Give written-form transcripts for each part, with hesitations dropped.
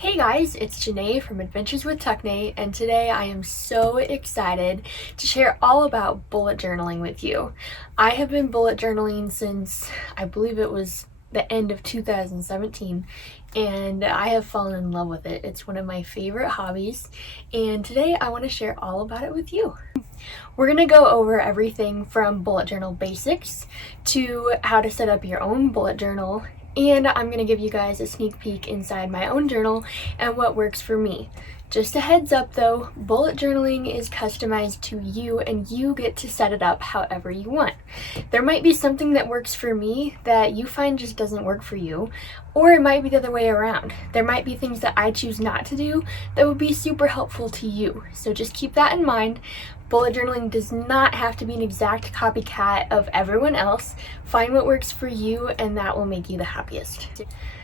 Hey guys, it's Janae from Adventures with Tucknay, and today I am so excited to share all about bullet journaling with you. I have been bullet journaling since I believe it was the end of 2017, and I have fallen in love with it. It's one of my favorite hobbies, and today I want to share all about it with you. We're going to go over everything from bullet journal basics to how to set up your own bullet journal, and I'm going to give you guys a sneak peek inside my own journal and what works for me. Just a heads up though, bullet journaling is customized to you and you get to set it up however you want. There might be something that works for me that you find just doesn't work for you, or it might be the other way around. There might be things that I choose not to do that would be super helpful to you. So just keep that in mind. Bullet journaling does not have to be an exact copycat of everyone else. Find what works for you and that will make you the happiest.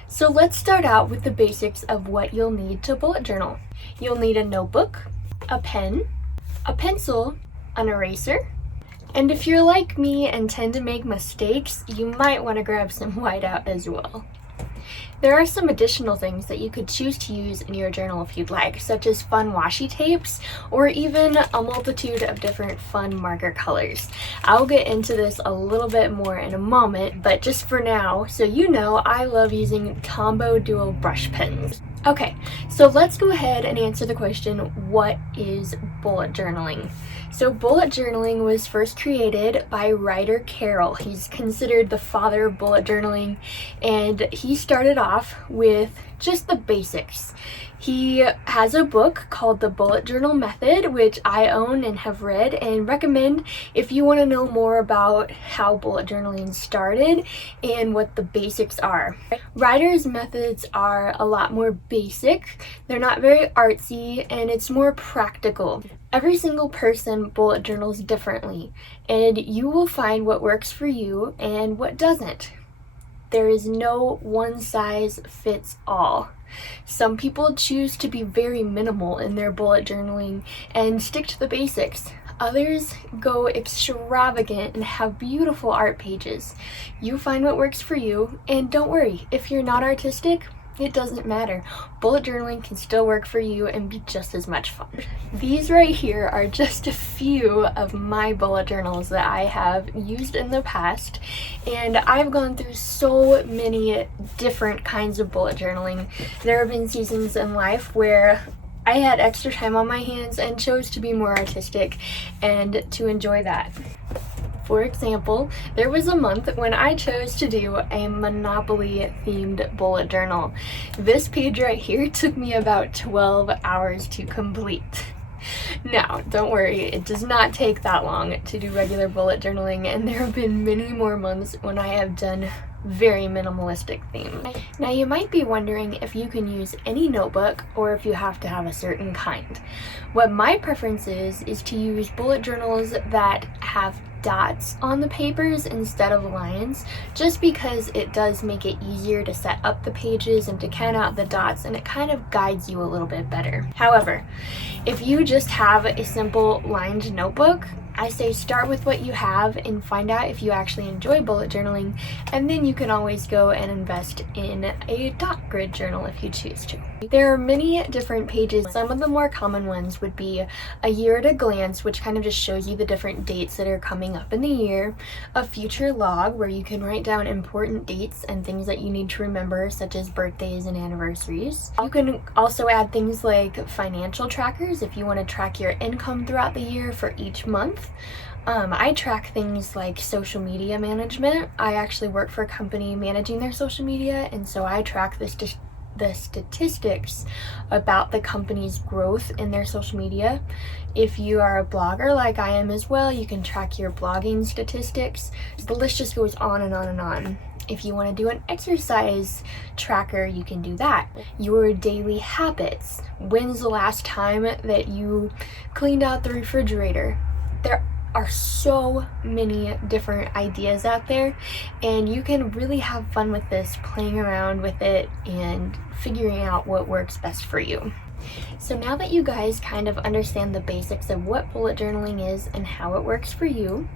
So let's start out with the basics of what you'll need to bullet journal. You'll need a notebook, a pen, a pencil, an eraser, and if you're like me and tend to make mistakes, you might want to grab some whiteout as well. There are some additional things that you could choose to use in your journal if you'd like, such as fun washi tapes or even a multitude of different fun marker colors. I'll get into this a little bit more in a moment, but just for now, so you know, I love using Tombow Duo brush pens. Okay, so let's go ahead and answer the question, what is bullet journaling? So bullet journaling was first created by Ryder Carroll. He's considered the father of bullet journaling, and he started off with just the basics. He has a book called The Bullet Journal Method, which I own and have read and recommend if you want to know more about how bullet journaling started and what the basics are. Ryder's methods are a lot more basic, they're not very artsy, and it's more practical. Every single person bullet journals differently, and you will find what works for you and what doesn't. There is no one size fits all. Some people choose to be very minimal in their bullet journaling and stick to the basics. Others go extravagant and have beautiful art pages. You find what works for you, and don't worry, if you're not artistic, it doesn't matter. Bullet journaling can still work for you and be just as much fun. These right here are just a few of my bullet journals that I have used in the past, and I've gone through so many different kinds of bullet journaling. There have been seasons in life where I had extra time on my hands and chose to be more artistic and to enjoy that. For example, there was a month when I chose to do a Monopoly themed bullet journal. This page right here took me about 12 hours to complete. Now, don't worry, it does not take that long to do regular bullet journaling, and there have been many more months when I have done very minimalistic themes. Now you might be wondering if you can use any notebook or if you have to have a certain kind. What my preference is to use bullet journals that have dots on the papers instead of lines, just because it does make it easier to set up the pages and to count out the dots, and it kind of guides you a little bit better. However, if you just have a simple lined notebook, I say start with what you have and find out if you actually enjoy bullet journaling, and then you can always go and invest in a dot grid journal if you choose to. There are many different pages. Some of the more common ones would be a year at a glance, which kind of just shows you the different dates that are coming up in the year, a future log where you can write down important dates and things that you need to remember, such as birthdays and anniversaries. You can also add things like financial trackers if you want to track your income throughout the year for each month. I track things like social media management. I actually work for a company managing their social media, and so I track the statistics about the company's growth in their social media. If you are a blogger like I am as well, you can track your blogging statistics. The list just goes on and on and on. If you want to do an exercise tracker, you can do that. Your daily habits. When's the last time that you cleaned out the refrigerator? There are so many different ideas out there, and you can really have fun with this, playing around with it and figuring out what works best for you. So now that you guys kind of understand the basics of what bullet journaling is and how it works for you,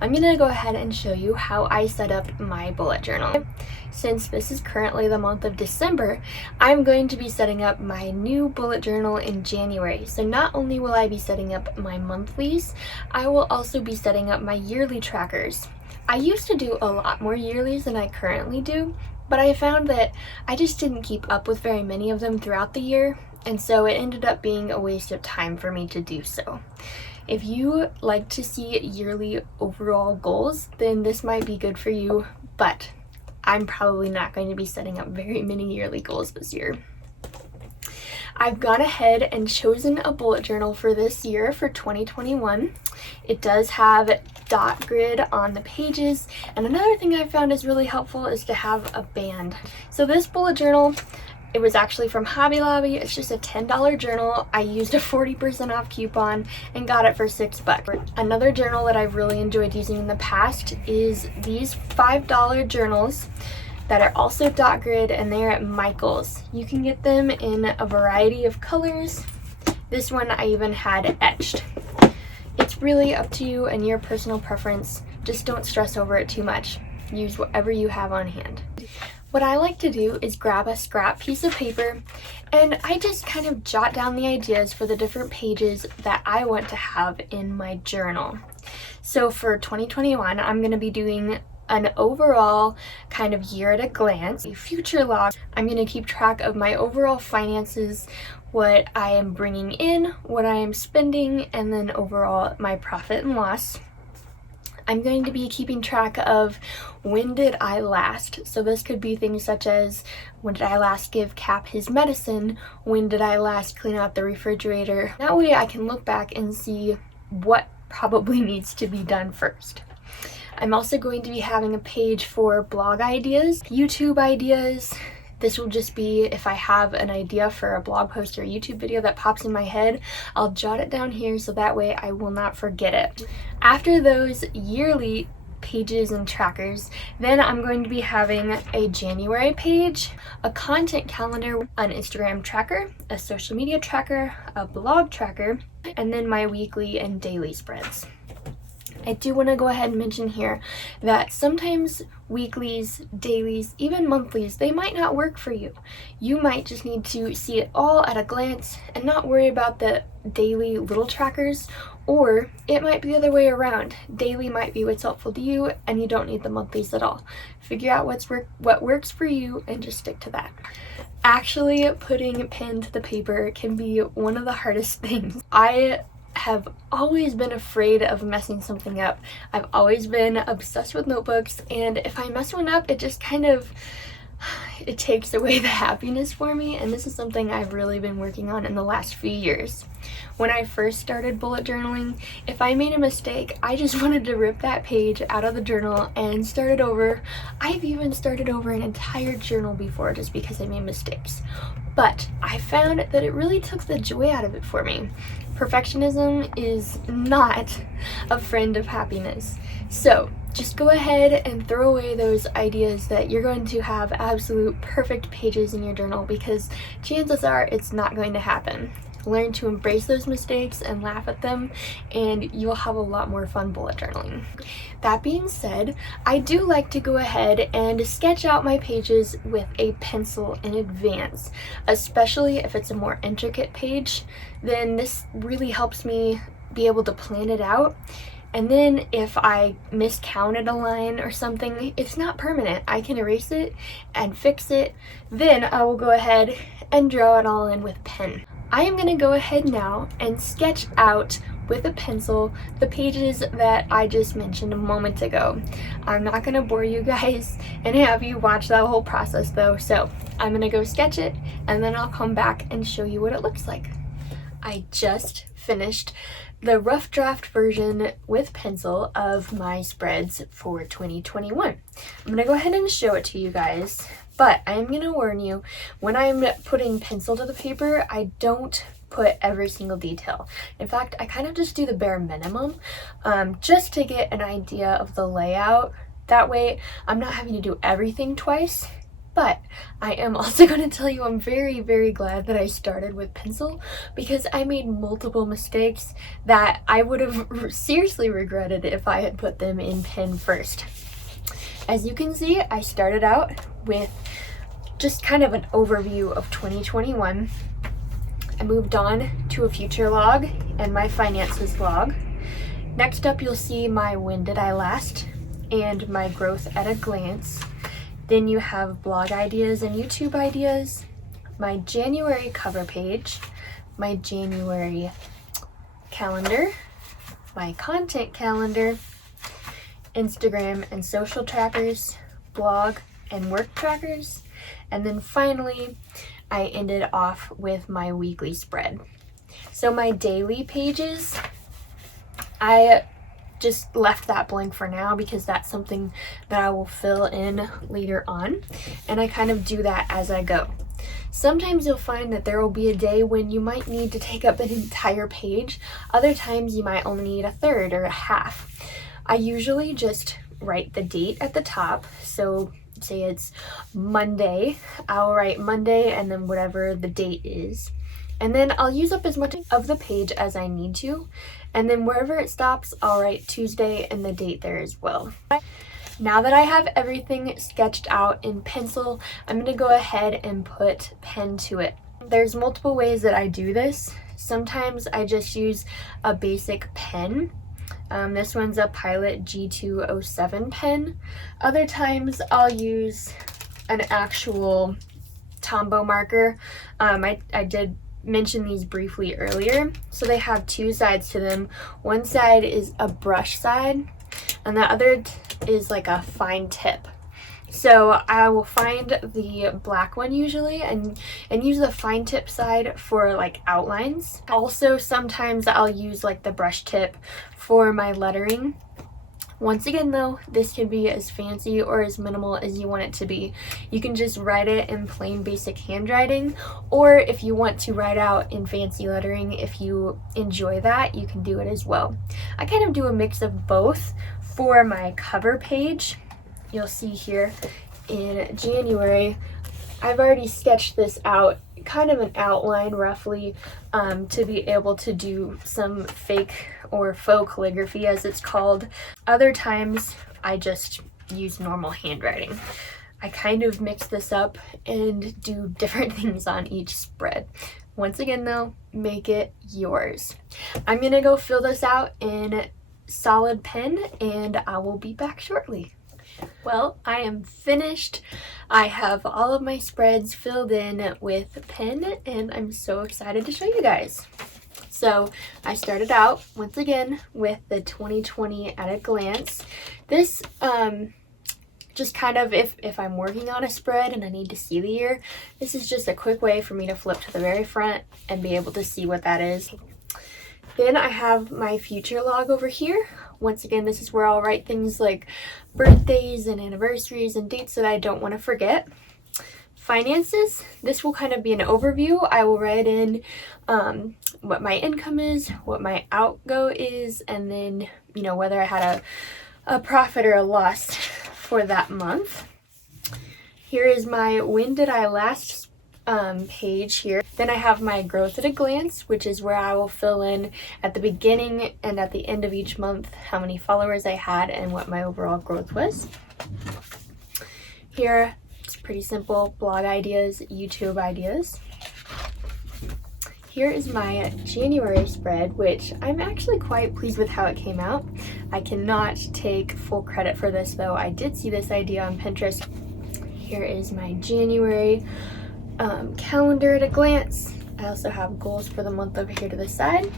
I'm gonna go ahead and show you how I set up my bullet journal. Since this is currently the month of December, I'm going to be setting up my new bullet journal in January. So not only will I be setting up my monthlies, I will also be setting up my yearly trackers. I used to do a lot more yearlies than I currently do, but I found that I just didn't keep up with very many of them throughout the year, and so it ended up being a waste of time for me to do so. If you like to see yearly overall goals, then this might be good for you, but I'm probably not going to be setting up very many yearly goals this year. I've gone ahead and chosen a bullet journal for this year for 2021. It does have dot grid on the pages, and another thing I found is really helpful is to have a band. So this bullet journal, it was actually from Hobby Lobby. It's just a $10 journal. I used a 40% off coupon and got it for $6. Another journal that I've really enjoyed using in the past is these $5 journals that are also dot grid, and they're at Michael's. You can get them in a variety of colors. This one I even had etched. It's really up to you and your personal preference. Just don't stress over it too much. Use whatever you have on hand. What I like to do is grab a scrap piece of paper and I just kind of jot down the ideas for the different pages that I want to have in my journal. So for 2021, I'm going to be doing an overall kind of year at a glance, a future log. I'm going to keep track of my overall finances, what I am bringing in, what I am spending, and then overall my profit and loss. I'm going to be keeping track of when did I last. So this could be things such as when did I last give Cap his medicine? When did I last clean out the refrigerator? That way I can look back and see what probably needs to be done first. I'm also going to be having a page for blog ideas, YouTube ideas. This will just be if I have an idea for a blog post or a YouTube video that pops in my head, I'll jot it down here so that way I will not forget it. After those yearly pages and trackers, then I'm going to be having a January page, a content calendar, an Instagram tracker, a social media tracker, a blog tracker, and then my weekly and daily spreads. I do want to go ahead and mention here that sometimes weeklies, dailies, even monthlies, they might not work for you. You might just need to see it all at a glance and not worry about the daily little trackers, or it might be the other way around. Daily might be what's helpful to you and you don't need the monthlies at all. Figure out what works for you and just stick to that. Actually, putting pen to the paper can be one of the hardest things. I have always been afraid of messing something up. I've always been obsessed with notebooks, and if I mess one up, it just kind of, it takes away the happiness for me, and this is something I've really been working on in the last few years. When I first started bullet journaling, if I made a mistake, I just wanted to rip that page out of the journal and start it over. I've even started over an entire journal before just because I made mistakes. But I found that it really took the joy out of it for me. Perfectionism is not a friend of happiness. So just go ahead and throw away those ideas that you're going to have absolute perfect pages in your journal, because chances are it's not going to happen. Learn to embrace those mistakes and laugh at them, and you'll have a lot more fun bullet journaling. That being said, I do like to go ahead and sketch out my pages with a pencil in advance, especially if it's a more intricate page. Then this really helps me be able to plan it out. And then if I miscounted a line or something, it's not permanent. I can erase it and fix it. Then I will go ahead and draw it all in with pen. I am going to go ahead now and sketch out with a pencil the pages that I just mentioned a moment ago. I'm not going to bore you guys and have you watch that whole process though, so I'm going to go sketch it and then I'll come back and show you what it looks like. I just finished the rough draft version with pencil of my spreads for 2021. I'm going to go ahead and show it to you guys. But I'm going to warn you, when I'm putting pencil to the paper, I don't put every single detail. In fact, I kind of just do the bare minimum, just to get an idea of the layout. That way, I'm not having to do everything twice. But I am also going to tell you I'm very, very glad that I started with pencil, because I made multiple mistakes that I would have seriously regretted if I had put them in pen first. As you can see, I started out with just kind of an overview of 2021. I moved on to a future log and my finances log. Next up, you'll see my when did I last and my growth at a glance. Then you have blog ideas and YouTube ideas, my January cover page, my January calendar, my content calendar, Instagram and social trackers, blog and work trackers, and then finally I ended off with my weekly spread. So my daily pages, I just left that blank for now because that's something that I will fill in later on, and I kind of do that as I go. Sometimes you'll find that there will be a day when you might need to take up an entire page. Other times you might only need a third or a half. I usually just write the date at the top. So say it's Monday, I'll write Monday and then whatever the date is. And then I'll use up as much of the page as I need to. And then wherever it stops, I'll write Tuesday and the date there as well. Now that I have everything sketched out in pencil, I'm going to go ahead and put pen to it. There's multiple ways that I do this. Sometimes I just use a basic pen. This one's a Pilot G207 pen. Other times I'll use an actual Tombow marker. I did mention these briefly earlier. So they have two sides to them. One side is a brush side and the other is like a fine tip. So I will find the black one usually and use the fine tip side for like outlines. Also, sometimes I'll use like the brush tip for my lettering. Once again though, this can be as fancy or as minimal as you want it to be. You can just write it in plain basic handwriting, or if you want to write out in fancy lettering, if you enjoy that, you can do it as well. I kind of do a mix of both. For my cover page, you'll see here in January, I've already sketched this out, kind of an outline roughly, to be able to do some fake or faux calligraphy as it's called. Other times I just use normal handwriting. I kind of mix this up and do different things on each spread. Once again though, make it yours. I'm gonna go fill this out in solid pen and I will be back shortly. Well, I am finished. I have all of my spreads filled in with pen and I'm so excited to show you guys. So I started out once again with the 2020 at a glance. This just kind of if I'm working on a spread and I need to see the year, this is just a quick way for me to flip to the very front and be able to see what that is. Then I have my future log over here. Once again, this is where I'll write things like birthdays and anniversaries and dates that I don't want to forget. Finances, this will kind of be an overview. I will write in what my income is, what my outgo is, and then, you know, whether I had a profit or a loss for that month. Here is my when did I last page here. Then I have my growth at a glance, which is where I will fill in at the beginning and at the end of each month how many followers I had and what my overall growth was. Here it's pretty simple, blog ideas, YouTube ideas. Here is my January spread, which I'm actually quite pleased with how it came out. I cannot take full credit for this though. I did see this idea on Pinterest. Here is my January calendar at a glance. I also have goals for the month over here to the side.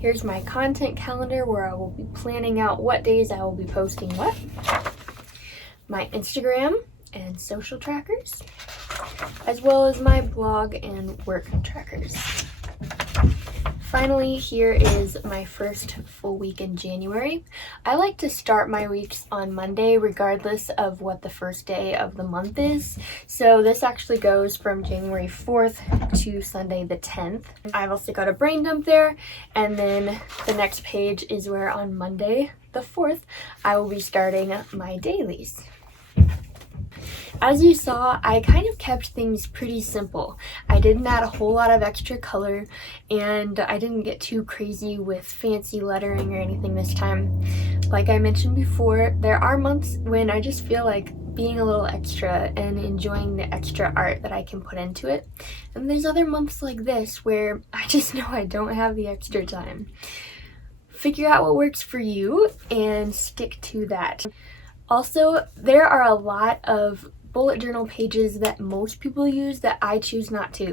Here's my content calendar where I will be planning out what days I will be posting what. My Instagram and social trackers, as well as my blog and work trackers. Finally, here is my first full week in January. I like to start my weeks on Monday regardless of what the first day of the month is. So this actually goes from January 4th to Sunday the 10th. I've also got a brain dump there, and then the next page is where on Monday the 4th I will be starting my dailies. As you saw, I kind of kept things pretty simple. I didn't add a whole lot of extra color, and I didn't get too crazy with fancy lettering or anything this time. Like I mentioned before, there are months when I just feel like being a little extra and enjoying the extra art that I can put into it. And there's other months like this where I just know I don't have the extra time. Figure out what works for you and stick to that. Also, there are a lot of bullet journal pages that most people use that I choose not to.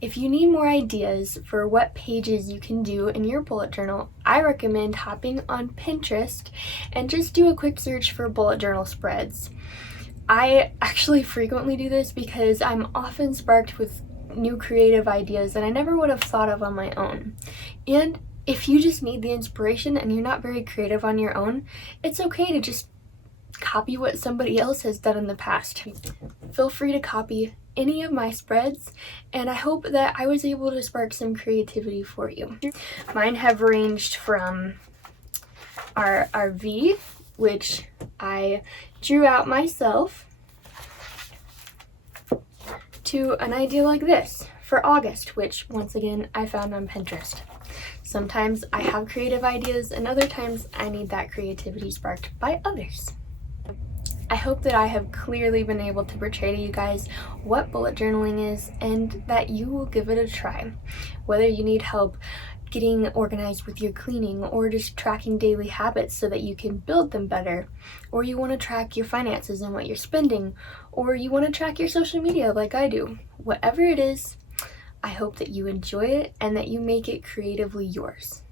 If you need more ideas for what pages you can do in your bullet journal, I recommend hopping on Pinterest and just do a quick search for bullet journal spreads. I actually frequently do this because I'm often sparked with new creative ideas that I never would have thought of on my own. And if you just need the inspiration and you're not very creative on your own, it's okay to just copy what somebody else has done in the past. Feel free to copy any of my spreads, and I hope that I was able to spark some creativity for you. Mine have ranged from our V, which I drew out myself, to an idea like this for August, which once again I found on Pinterest. Sometimes I have creative ideas and other times I need that creativity sparked by others. I hope that I have clearly been able to portray to you guys what bullet journaling is and that you will give it a try. Whether you need help getting organized with your cleaning or just tracking daily habits so that you can build them better, or you want to track your finances and what you're spending, or you want to track your social media like I do. Whatever it is, I hope that you enjoy it and that you make it creatively yours.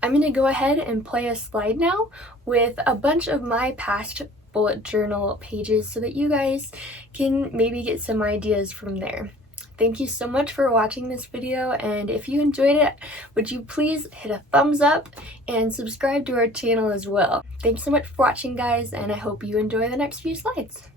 I'm going to go ahead and play a slide now with a bunch of my past bullet journal pages so that you guys can maybe get some ideas from there. Thank you so much for watching this video, and if you enjoyed it, would you please hit a thumbs up and subscribe to our channel as well. Thanks so much for watching, guys, and I hope you enjoy the next few slides.